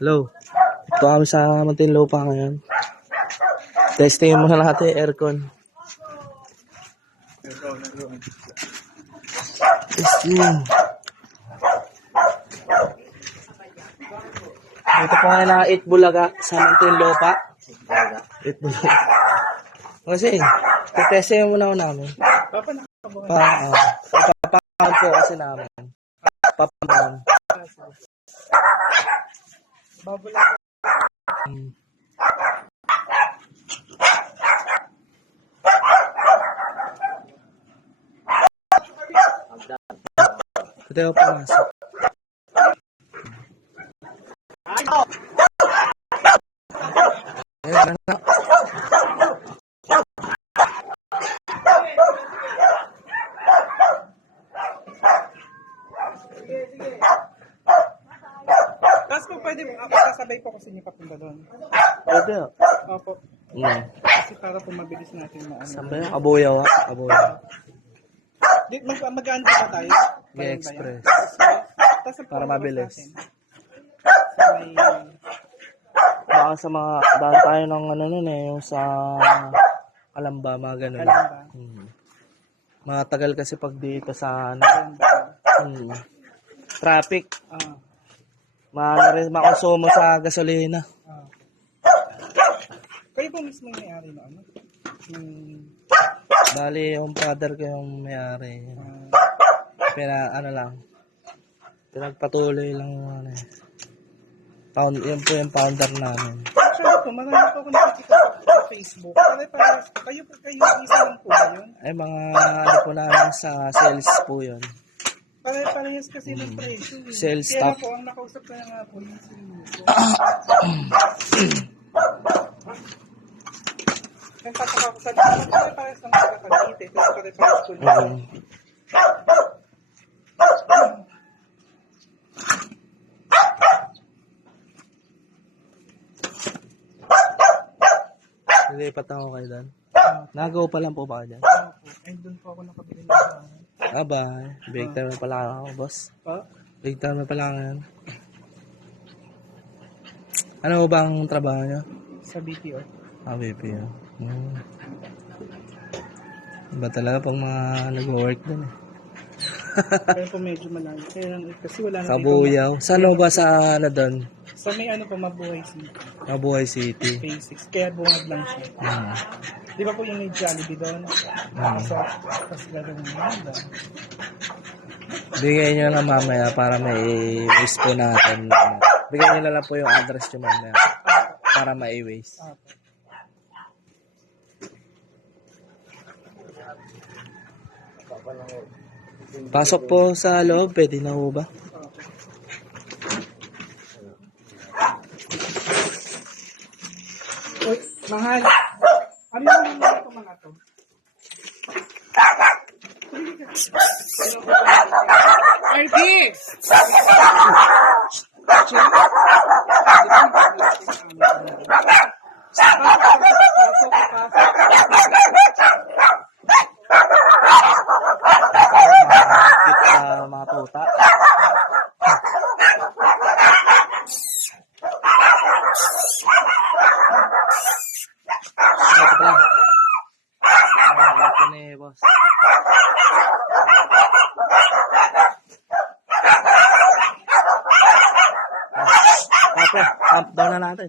Hello. Ito kami sa Muntinlupa ngayon. Testing muna natin aircon. Testing. Ito po ngayon na 8 Bulaga sa Muntinlupa. 8 Bulaga. Kasi, testing muna namin. Papahan po kasi namin. Papahan. Ito yung pumasok. Ayan na. Tapos po pwede ako sasabay po kasi niyo papunta doon. Pwede. Opo. Kasi para po mabilis natin maano. Saan ba yun? Abuyaw. Abuyaw. Mag-aano pa tayo? Express. Tapos Para mabilis. Sa may... Baka sa mga, dahil tayo ng ano nun eh, yung sa Kalamba, mga ganun. Kalamba. Matagal kasi pag dito sa ano, Kalamba. traffic. Ah. Mahal rin makonsumo sa gasolina. Ah. Kayo po mismo yung may-ari na ano? Bali, yung father ko yung may-ari. Ano lang, pinagpatuloy lang yung ano eh. Yun po yung founder namin. Actually po, marami po ako nakikita sa Facebook. Kayo isa lang po ba yun? Ay, mga ano po namin sa sales po yun. Parehas kasi ng presyo. Sales Kaya staff. po, ang nakausap ko na nga po yung sinuso. Nagtataka ko sa dito, parehas ng magkakagite. Tapos parehas ko lang. Nilipat ako kayo doon. Nagaw pa lang po ba kayo dyan? Ay, doon po ako nakabili ng bahay. Bye. Big time na pala ako, boss. Pa? Big time na pala ngayon. Ano bang trabaho nyo? Sa BPO. BPO. Iba talaga pag mga nag-work doon eh. Kaya po medyo malayo. Kaya lang, kasi wala na Kabuyaw. Saan ba sa ano doon? Sa may ano po, Mabuhay City. Kabuhay City. Basics. Kaya bungad lang siya. Di ba po yung may Jollibee doon? Tapos gagawin mo yun. Bigay nyo na mamaya para may waste po natin. Bigay nyo na lang po yung address nyo mamaya para may waste. Pasok po sa loob, pwede na ho ba? Uy, mahal. Ano yung mga ito mga to? RD! Mga tuta. Ito pala. Ito ni boss. Tapos, pump down na natin.